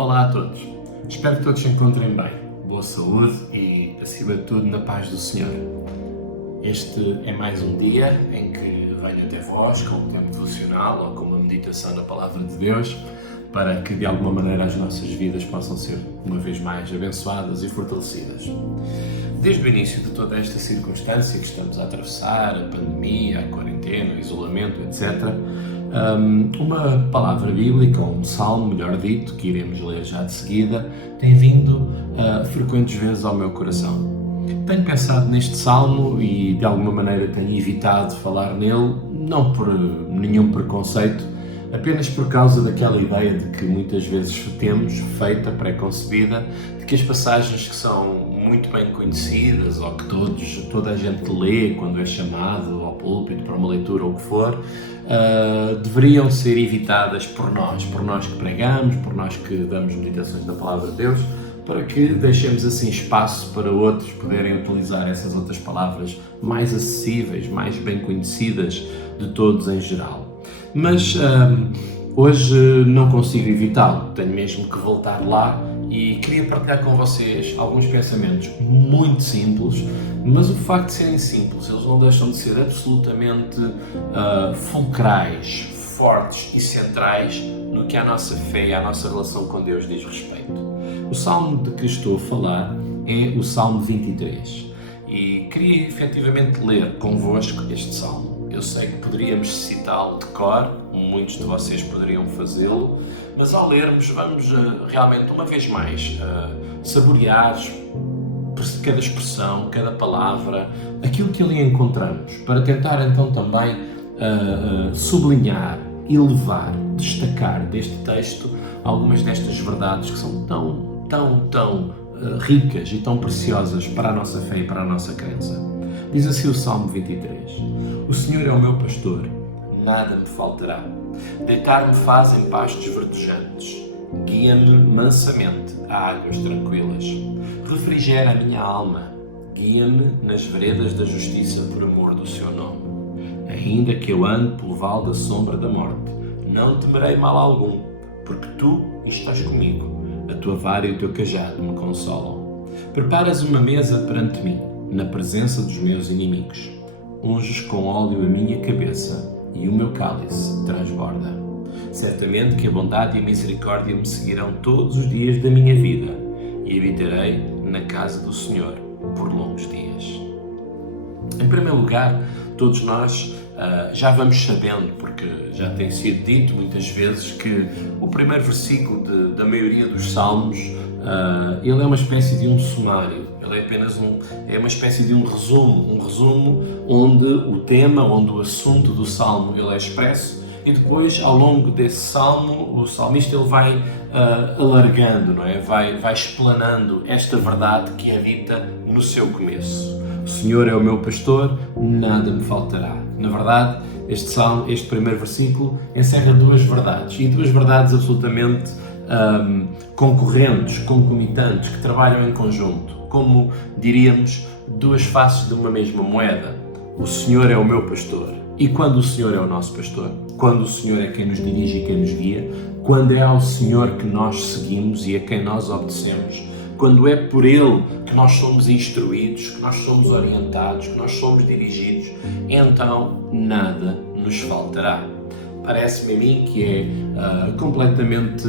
Olá a todos, espero que todos se encontrem bem, boa saúde e, acima de tudo, na paz do Senhor. Este é mais um dia em que venho até vós com um tempo devocional ou com uma meditação na Palavra de Deus para que, de alguma maneira, as nossas vidas possam ser, uma vez mais, abençoadas e fortalecidas. Desde o início de toda esta circunstância que estamos a atravessar, a pandemia, a quarentena, o isolamento, etc., uma palavra bíblica, ou um salmo, melhor dito, que iremos ler já de seguida, tem vindo frequentes vezes ao meu coração. Tenho pensado neste salmo e de alguma maneira tenho evitado falar nele, não por nenhum preconceito, apenas por causa daquela ideia de que muitas vezes temos, feita, pré-concebida, de que as passagens que são muito bem conhecidas ou que toda a gente lê quando é chamado ao púlpito para uma leitura ou o que for, deveriam ser evitadas por nós que pregamos, por nós que damos meditações da Palavra de Deus, para que deixemos assim espaço para outros poderem utilizar essas outras palavras mais acessíveis, mais bem conhecidas de todos em geral. Mas hoje não consigo evitá-lo, tenho mesmo que voltar lá e queria partilhar com vocês alguns pensamentos muito simples, mas o facto de serem simples, eles não deixam de ser absolutamente fulcrais, fortes e centrais no que a nossa fé e a nossa relação com Deus diz respeito. O salmo de que estou a falar é o Salmo 23 e queria efetivamente ler convosco este salmo. Eu sei que poderíamos citá-lo de cor, muitos de vocês poderiam fazê-lo, mas ao lermos vamos realmente, uma vez mais, saborear cada expressão, cada palavra, aquilo que ali encontramos, para tentar então também sublinhar, elevar, destacar deste texto algumas destas verdades que são tão ricas e tão preciosas para a nossa fé e para a nossa crença. Diz assim o Salmo 23: O Senhor é o meu pastor, nada me faltará. Deitar-me faz em pastos verdejantes, guia-me mansamente a águas tranquilas. Refrigera a minha alma, guia-me nas veredas da justiça por amor do seu nome. Ainda que eu ande pelo vale da sombra da morte, não temerei mal algum, porque tu estás comigo, a tua vara e o teu cajado me consolam. Preparas uma mesa perante mim, na presença dos meus inimigos. Unges com óleo a minha cabeça e o meu cálice transborda. Certamente que a bondade e a misericórdia me seguirão todos os dias da minha vida e habitarei na casa do Senhor por longos dias. Em primeiro lugar, todos nós já vamos sabendo, porque já tem sido dito muitas vezes, que o primeiro versículo da maioria dos salmos ele é uma espécie de um sumário, ele é apenas uma espécie de um resumo onde o tema, onde o assunto do salmo ele é expresso e depois ao longo desse salmo o salmista ele vai alargando, não é? vai explanando esta verdade que habita no seu começo. O Senhor é o meu pastor, nada me faltará. Na verdade, este primeiro versículo encerra duas verdades, e duas verdades absolutamente concorrentes, concomitantes, que trabalham em conjunto, como diríamos, duas faces de uma mesma moeda. O Senhor é o meu pastor. E quando o Senhor é o nosso pastor, quando o Senhor é quem nos dirige e quem nos guia, quando é ao Senhor que nós seguimos e a quem nós obedecemos, quando é por Ele que nós somos instruídos, que nós somos orientados, que nós somos dirigidos, então nada nos faltará. Parece-me a mim que é completamente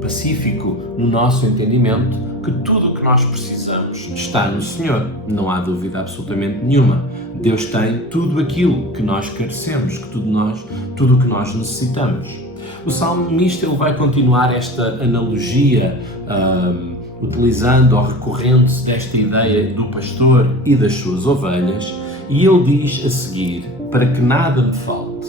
pacífico no nosso entendimento que tudo o que nós precisamos está no Senhor. Não há dúvida absolutamente nenhuma. Deus tem tudo aquilo que nós carecemos, tudo o que nós necessitamos. O salmista ele vai continuar esta analogia utilizando ou recorrendo desta ideia do pastor e das suas ovelhas, e ele diz a seguir: para que nada me falte,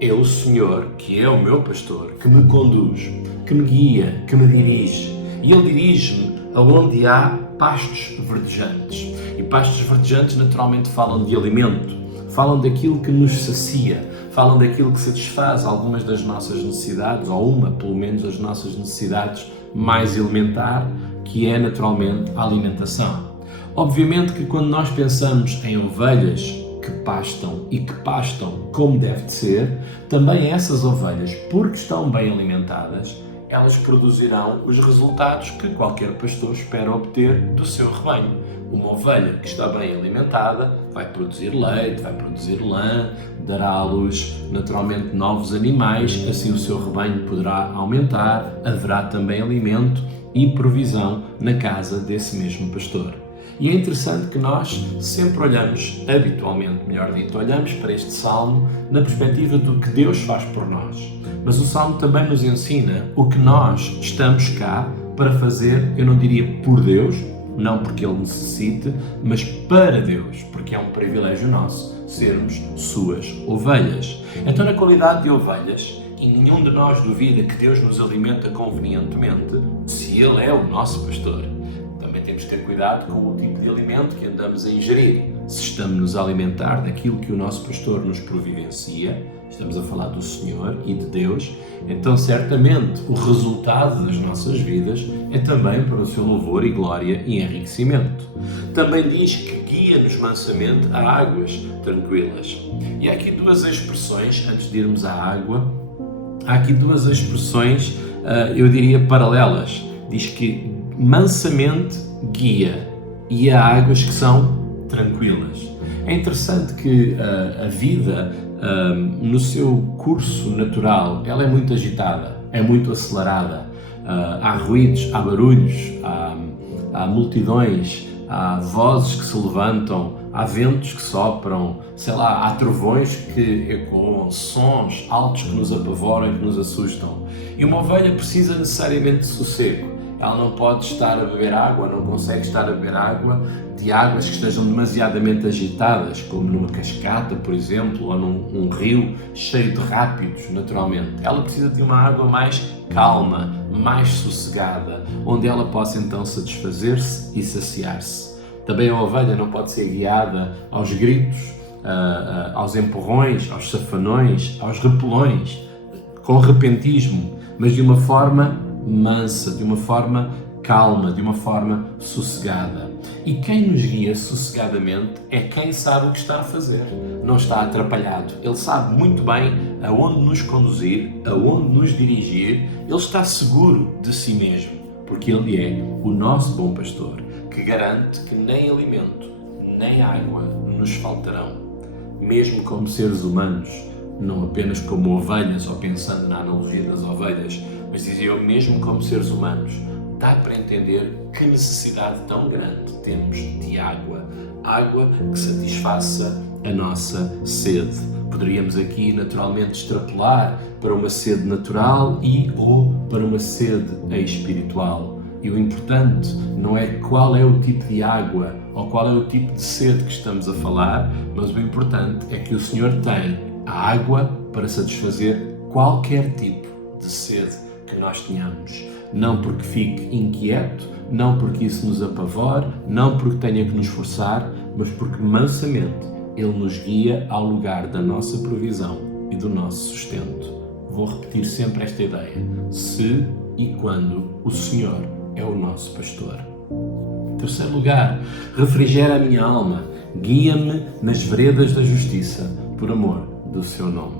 é o Senhor, que é o meu pastor, que me conduz, que me guia, que me dirige. E Ele dirige-me aonde há pastos verdejantes. E pastos verdejantes naturalmente falam de alimento, falam daquilo que nos sacia, falam daquilo que satisfaz algumas das nossas necessidades, ou uma, pelo menos, das nossas necessidades mais elementar, que é naturalmente a alimentação. Obviamente que quando nós pensamos em ovelhas que pastam e que pastam como deve de ser, também essas ovelhas, porque estão bem alimentadas, elas produzirão os resultados que qualquer pastor espera obter do seu rebanho. Uma ovelha que está bem alimentada vai produzir leite, vai produzir lã, dará à luz naturalmente novos animais, assim o seu rebanho poderá aumentar, haverá também alimento e provisão na casa desse mesmo pastor. E é interessante que nós sempre olhamos, habitualmente, melhor dito, olhamos para este Salmo na perspectiva do que Deus faz por nós. Mas o Salmo também nos ensina o que nós estamos cá para fazer, eu não diria por Deus, não porque Ele necessite, mas para Deus, porque é um privilégio nosso sermos suas ovelhas. Então, na qualidade de ovelhas, e nenhum de nós duvida que Deus nos alimenta convenientemente, se Ele é o nosso pastor. Também temos que ter cuidado com o tipo de alimento que andamos a ingerir. Se estamos a alimentar daquilo que o nosso pastor nos providencia, estamos a falar do Senhor e de Deus, então certamente o resultado das nossas vidas é também para o seu louvor e glória e enriquecimento. Também diz que guia-nos mansamente a águas tranquilas. E há aqui duas expressões, antes de irmos à água, há aqui duas expressões, eu diria, paralelas. Diz que mansamente guia e há águas que são tranquilas. É interessante que a vida, no seu curso natural, ela é muito agitada, é muito acelerada. Há ruídos, há barulhos, há multidões, há vozes que se levantam, há ventos que sopram, sei lá, há trovões que ecoam, sons altos que nos apavoram e que nos assustam. E uma ovelha precisa necessariamente de sossego. Ela não pode estar a beber água, não consegue estar a beber água de águas que estejam demasiadamente agitadas, como numa cascata, por exemplo, ou num rio cheio de rápidos, naturalmente. Ela precisa de uma água mais calma, mais sossegada, onde ela possa então satisfazer-se e saciar-se. Também a ovelha não pode ser guiada aos gritos, aos empurrões, aos safanões, aos repelões, com repentismo, mas de uma forma mansa, de uma forma calma, de uma forma sossegada. E quem nos guia sossegadamente é quem sabe o que está a fazer. Não está atrapalhado. Ele sabe muito bem aonde nos conduzir, aonde nos dirigir. Ele está seguro de si mesmo, porque Ele é o nosso bom pastor, que garante que nem alimento, nem água nos faltarão. Mesmo como seres humanos, não apenas como ovelhas, ou pensando na analogia das ovelhas, mas dizia eu, mesmo como seres humanos, dá para entender que necessidade tão grande temos de água. Água que satisfaça a nossa sede. Poderíamos aqui naturalmente extrapolar para uma sede natural ou para uma sede espiritual. E o importante não é qual é o tipo de água ou qual é o tipo de sede que estamos a falar, mas o importante é que o Senhor tem a água para satisfazer qualquer tipo de sede que nós tenhamos. Não porque fique inquieto, não porque isso nos apavore, não porque tenha que nos forçar, mas porque mansamente Ele nos guia ao lugar da nossa provisão e do nosso sustento. Vou repetir sempre esta ideia: se e quando o Senhor é o nosso pastor. Em terceiro lugar, refrigera a minha alma, guia-me nas veredas da justiça, por amor do seu nome.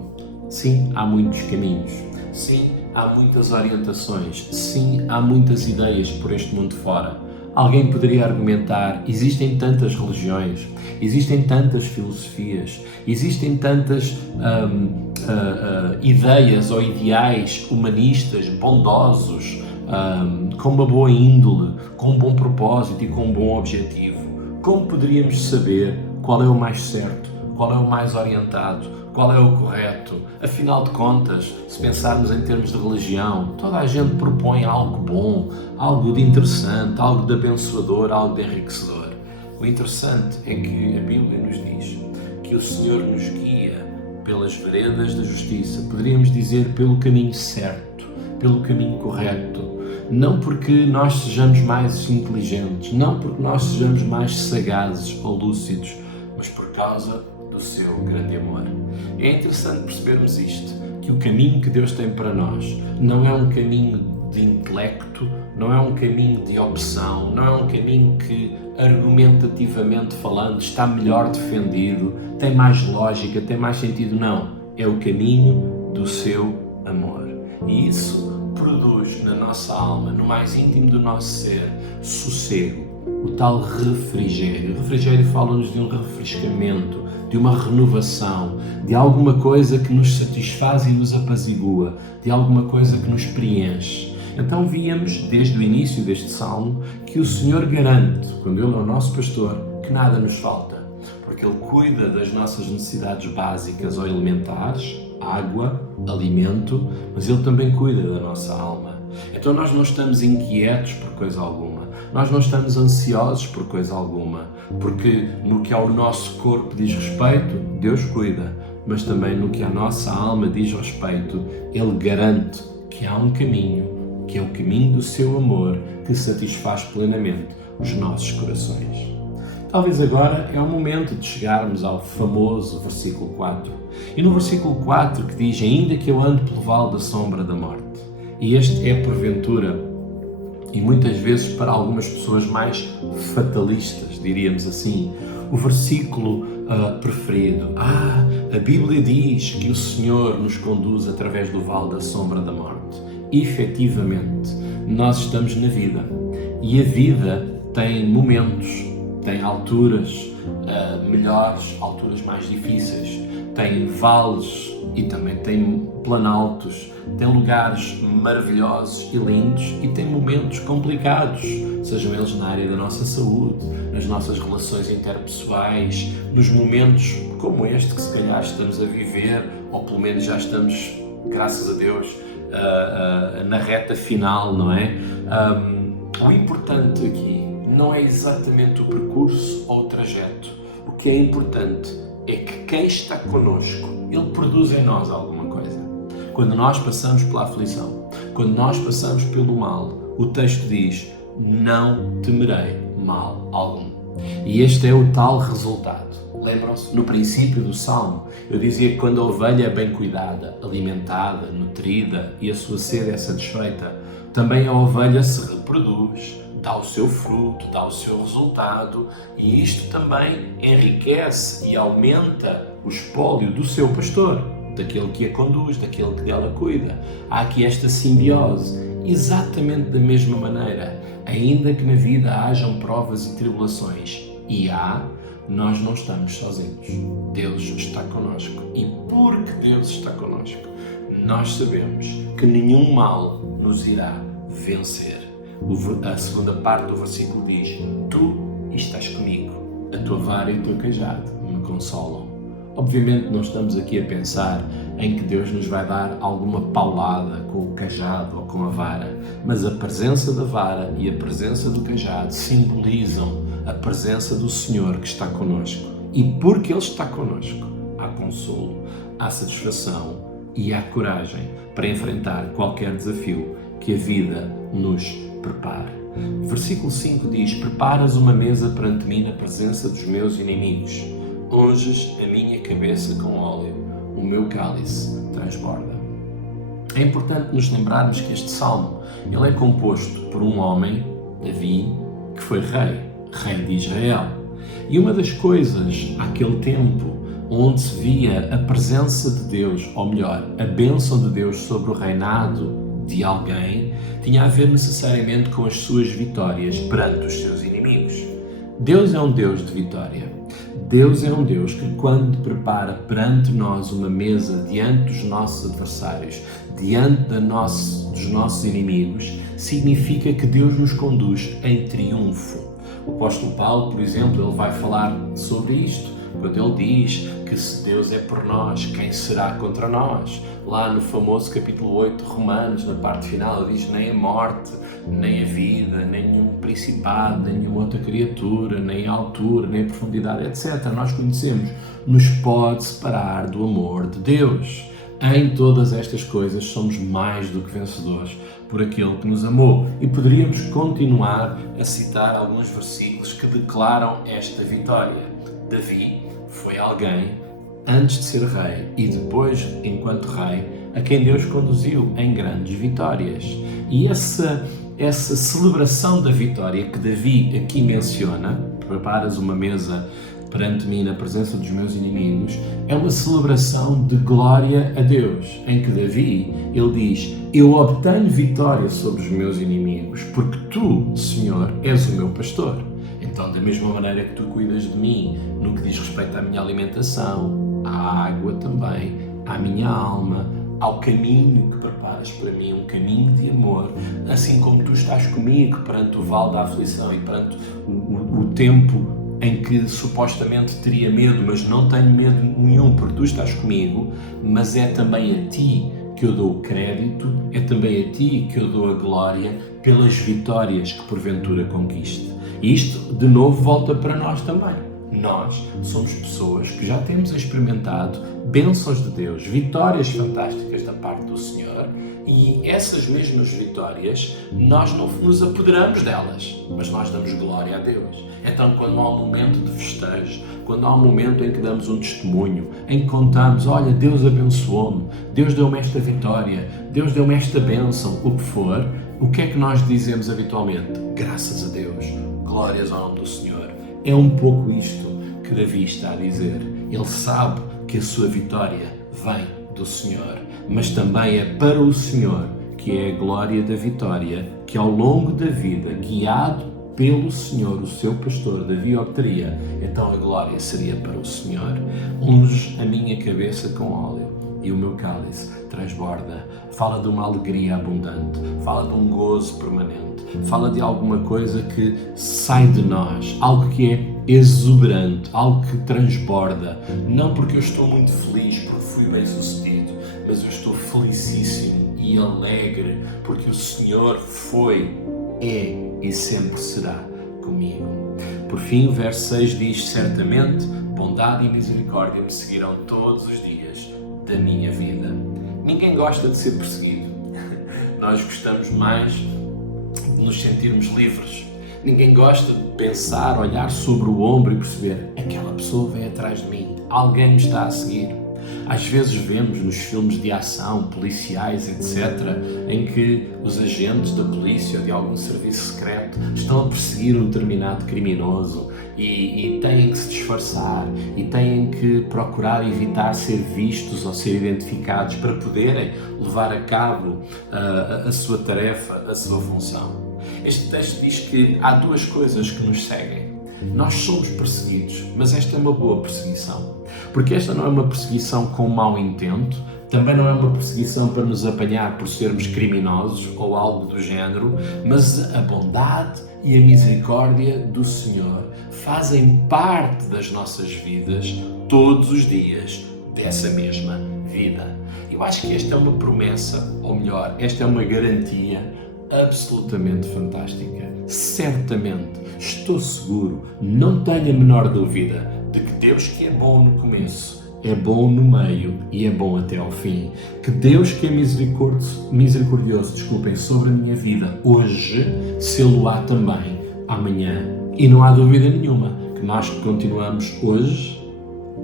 Sim, há muitos caminhos. Sim, há muitas orientações. Sim, há muitas ideias por este mundo fora. Alguém poderia argumentar, existem tantas religiões, existem tantas filosofias, existem tantas ideias ou ideais humanistas, bondosos, com uma boa índole, com um bom propósito e com um bom objetivo. Como poderíamos saber qual é o mais certo, qual é o mais orientado, qual é o correto? Afinal de contas, se pensarmos em termos de religião, toda a gente propõe algo bom, algo de interessante, algo de abençoador, algo de enriquecedor. O interessante é que a Bíblia nos diz que o Senhor nos guia pelas veredas da justiça, poderíamos dizer pelo caminho certo, pelo caminho correto. Não porque nós sejamos mais inteligentes, não porque nós sejamos mais sagazes ou lúcidos, mas por causa do seu grande amor. É interessante percebermos isto, que o caminho que Deus tem para nós não é um caminho de intelecto, não é um caminho de opção, não é um caminho que, argumentativamente falando, está melhor defendido, tem mais lógica, tem mais sentido. Não, é o caminho do seu amor. E isso produz na nossa alma, no mais íntimo do nosso ser, sossego, o tal refrigério. O refrigério fala-nos de um refrescamento, de uma renovação, de alguma coisa que nos satisfaz e nos apazigua, de alguma coisa que nos preenche. Então víamos, desde o início deste salmo, que o Senhor garante, quando Ele é o nosso pastor, que nada nos falta, porque Ele cuida das nossas necessidades básicas ou elementares, água, alimento, mas Ele também cuida da nossa alma. Então nós não estamos inquietos por coisa alguma, nós não estamos ansiosos por coisa alguma, porque no que ao nosso corpo diz respeito, Deus cuida, mas também no que à nossa alma diz respeito, Ele garante que há um caminho, que é o caminho do seu amor, que satisfaz plenamente os nossos corações. Talvez agora é o momento de chegarmos ao famoso versículo 4. E no versículo 4 que diz: ainda que eu ande pelo vale da sombra da morte. E este é porventura, e muitas vezes para algumas pessoas mais fatalistas, diríamos assim, o versículo preferido. A Bíblia diz que o Senhor nos conduz através do vale da sombra da morte. Efetivamente, nós estamos na vida e a vida tem momentos, tem alturas melhores, alturas mais difíceis, tem vales e também tem planaltos, tem lugares maravilhosos e lindos e tem momentos complicados, sejam eles na área da nossa saúde, nas nossas relações interpessoais, nos momentos como este que se calhar estamos a viver, ou pelo menos já estamos, graças a Deus, na reta final, não é? O importante aqui não é exatamente o percurso ou o trajeto. O que é importante é que quem está connosco, Ele produz em nós alguma coisa. Quando nós passamos pela aflição, quando nós passamos pelo mal, o texto diz: não temerei mal algum. E este é o tal resultado. Lembram-se? No princípio do Salmo, eu dizia que quando a ovelha é bem cuidada, alimentada, nutrida e a sua sede é satisfeita, também a ovelha se reproduz, dá o seu fruto, dá o seu resultado, e isto também enriquece e aumenta o espólio do seu pastor, daquele que a conduz, daquele que dela cuida. Há aqui esta simbiose, exatamente da mesma maneira. Ainda que na vida hajam provas e tribulações, nós não estamos sozinhos. Deus está connosco. E porque Deus está connosco, nós sabemos que nenhum mal nos irá vencer. A segunda parte do versículo diz: tu estás comigo, a tua vara e o teu cajado me consolam. Obviamente não estamos aqui a pensar em que Deus nos vai dar alguma paulada com o cajado ou com a vara, mas a presença da vara e a presença do cajado simbolizam a presença do Senhor que está connosco. E porque Ele está connosco, há consolo, há satisfação e há coragem para enfrentar qualquer desafio que a vida nos prepare. Versículo 5 diz: preparas uma mesa perante mim na presença dos meus inimigos. Unges a minha cabeça com óleo, o meu cálice transborda. É importante nos lembrarmos que este salmo ele é composto por um homem, Davi, que foi rei de Israel. E uma das coisas, àquele tempo, onde se via a presença de Deus, ou melhor, a bênção de Deus sobre o reinado de alguém, tinha a ver necessariamente com as suas vitórias perante os seus inimigos. Deus é um Deus de vitória. Deus é um Deus que, quando prepara perante nós uma mesa diante dos nossos adversários, diante dos nossos inimigos, significa que Deus nos conduz em triunfo. O apóstolo Paulo, por exemplo, ele vai falar sobre isto, quando ele diz que se Deus é por nós, quem será contra nós? Lá no famoso capítulo 8 de Romanos, na parte final, ele diz: nem a morte, nem a vida, nem nenhum principado, nem nenhuma outra criatura, nem a altura, nem a profundidade, etc. Nós conhecemos, nos pode separar do amor de Deus. Em todas estas coisas somos mais do que vencedores por aquele que nos amou. E poderíamos continuar a citar alguns versículos que declaram esta vitória. Davi foi alguém, antes de ser rei e depois, enquanto rei, a quem Deus conduziu em grandes vitórias. E essa celebração da vitória que Davi aqui menciona, preparas uma mesa perante mim na presença dos meus inimigos, é uma celebração de glória a Deus, em que Davi, ele diz: eu obtenho vitória sobre os meus inimigos, porque tu, Senhor, és o meu pastor. Então, da mesma maneira que tu cuidas de mim, no que diz respeito à minha alimentação, à água também, à minha alma, ao caminho que preparas para mim, um caminho de amor, assim como tu estás comigo perante o vale da aflição e perante o tempo em que supostamente teria medo, mas não tenho medo nenhum, porque tu estás comigo, mas é também a ti que eu dou o crédito, é também a ti que eu dou a glória pelas vitórias que porventura conquiste. E isto, de novo, volta para nós também. Nós somos pessoas que já temos experimentado bênçãos de Deus, vitórias fantásticas da parte do Senhor, e essas mesmas vitórias, nós não nos apoderamos delas, mas nós damos glória a Deus. Então, quando há um momento de festejo, quando há um momento em que damos um testemunho, em que contamos: olha, Deus abençoou-me, Deus deu-me esta vitória, Deus deu-me esta bênção, o que for, o que é que nós dizemos habitualmente? Graças a Deus, glórias ao nome do Senhor. É um pouco isto que Davi está a dizer. Ele sabe que a sua vitória vem do Senhor, mas também é para o Senhor que é a glória da vitória, que ao longo da vida, guiado pelo Senhor, o seu pastor, Davi obteria. Então a glória seria para o Senhor. Unge a minha cabeça com óleo e o meu cálice transborda. Fala de uma alegria abundante, fala de um gozo permanente, fala de alguma coisa que sai de nós, algo que é exuberante, algo que transborda. Não porque eu estou muito feliz porque fui bem sucedido, mas eu estou felicíssimo e alegre porque o Senhor foi, é e sempre será comigo. Por fim, o verso 6 diz: certamente bondade e misericórdia me seguirão todos os dias da minha vida. Ninguém gosta de ser perseguido. Nós gostamos mais de nos sentirmos livres. Ninguém gosta de pensar, olhar sobre o ombro e perceber: aquela pessoa vem atrás de mim, alguém me está a seguir. Às vezes vemos nos filmes de ação, policiais, etc., em que os agentes da polícia ou de algum serviço secreto estão a perseguir um determinado criminoso e têm que se disfarçar e têm que procurar evitar ser vistos ou ser identificados para poderem levar a cabo a sua tarefa, a sua função. Este texto diz que há duas coisas que nos seguem. Nós somos perseguidos, mas esta é uma boa perseguição. Porque esta não é uma perseguição com mau intento, também não é uma perseguição para nos apanhar por sermos criminosos ou algo do género, mas a bondade e a misericórdia do Senhor fazem parte das nossas vidas todos os dias dessa mesma vida. Eu acho que esta é uma promessa, ou melhor, esta é uma garantia absolutamente fantástica. Certamente, estou seguro, não tenho a menor dúvida de que Deus, que é bom no começo, é bom no meio e é bom até ao fim. Que Deus, que é misericordioso, sobre a minha vida hoje, sê-lo-á também amanhã. E não há dúvida nenhuma que nós que continuamos hoje,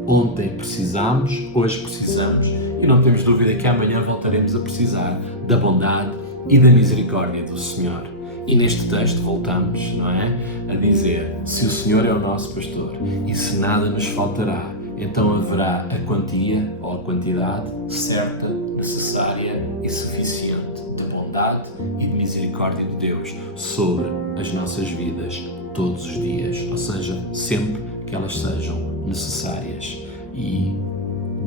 ontem precisámos, hoje precisamos, e não temos dúvida que amanhã voltaremos a precisar da bondade e da misericórdia do Senhor. E neste texto voltamos, não é? A dizer: se o Senhor é o nosso pastor e se nada nos faltará, então haverá a quantia ou a quantidade certa, necessária e suficiente de bondade e de misericórdia de Deus sobre as nossas vidas todos os dias, ou seja, sempre que elas sejam necessárias. E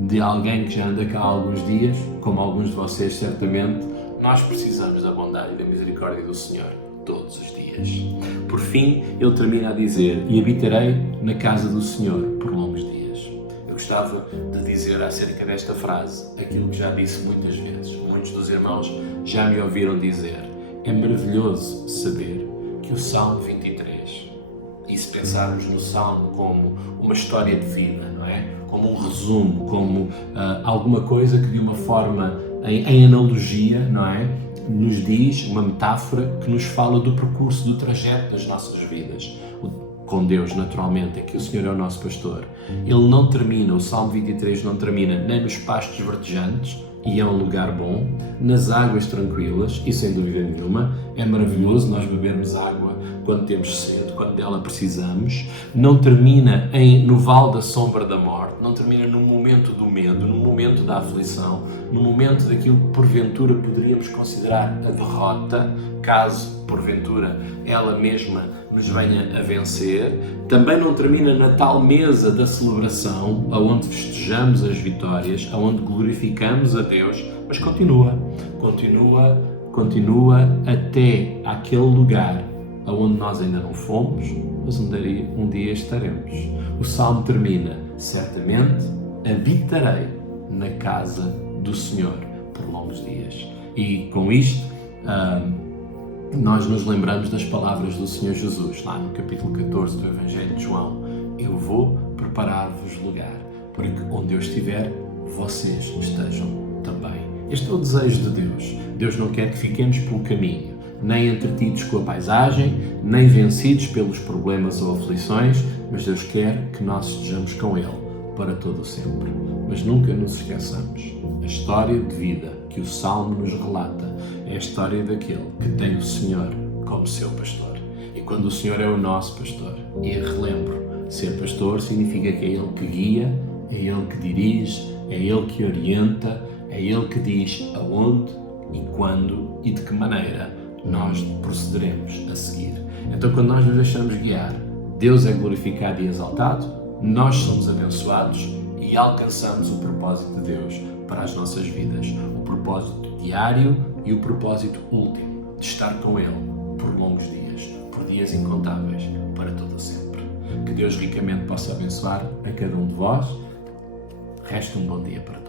de alguém que já anda cá há alguns dias, como alguns de vocês certamente, nós precisamos da bondade e da misericórdia do Senhor todos os dias. Por fim, ele termina a dizer: e habitarei na casa do Senhor por longos dias. Eu gostava de dizer acerca desta frase aquilo que já disse muitas vezes. Muitos dos irmãos já me ouviram dizer: é maravilhoso saber que o Salmo 23, e se pensarmos no Salmo como uma história de vida, não é? Como um resumo, como alguma coisa que de uma forma em analogia, não é? Nos diz uma metáfora que nos fala do percurso, do trajeto das nossas vidas. Com Deus, naturalmente, é que o Senhor é o nosso pastor. Ele não termina, o Salmo 23 não termina nem nos pastos verdejantes, e é um lugar bom, nas águas tranquilas, e sem dúvida nenhuma, é maravilhoso nós bebermos água quando temos sede, quando dela precisamos, não termina no vale da sombra da morte, não termina no momento do medo, no momento da aflição, no momento daquilo que porventura poderíamos considerar a derrota, caso porventura ela mesma nos venha a vencer. Também não termina na tal mesa da celebração, onde festejamos as vitórias, onde glorificamos a Deus, mas continua até àquele lugar aonde nós ainda não fomos, mas um dia estaremos. O Salmo termina: certamente habitarei na casa do Senhor por longos dias. E com isto, nós nos lembramos das palavras do Senhor Jesus, lá no capítulo 14 do Evangelho de João: eu vou preparar-vos lugar, para que onde eu estiver, vocês estejam também. Este é o desejo de Deus. Deus não quer que fiquemos pelo caminho, nem entretidos com a paisagem, nem vencidos pelos problemas ou aflições, mas Deus quer que nós estejamos com Ele para todo o sempre. Mas nunca nos esqueçamos, a história de vida que o Salmo nos relata é a história daquele que tem o Senhor como seu pastor. E quando o Senhor é o nosso pastor, e relembro, ser pastor significa que é Ele que guia, é Ele que dirige, é Ele que orienta, é Ele que diz aonde e quando e de que maneira nós procederemos a seguir. Então, quando nós nos deixamos guiar, Deus é glorificado e exaltado, nós somos abençoados e alcançamos o propósito de Deus para as nossas vidas, o propósito diário e o propósito último de estar com Ele por longos dias, por dias incontáveis, para todo sempre. Que Deus ricamente possa abençoar a cada um de vós. Resta um bom dia para todos.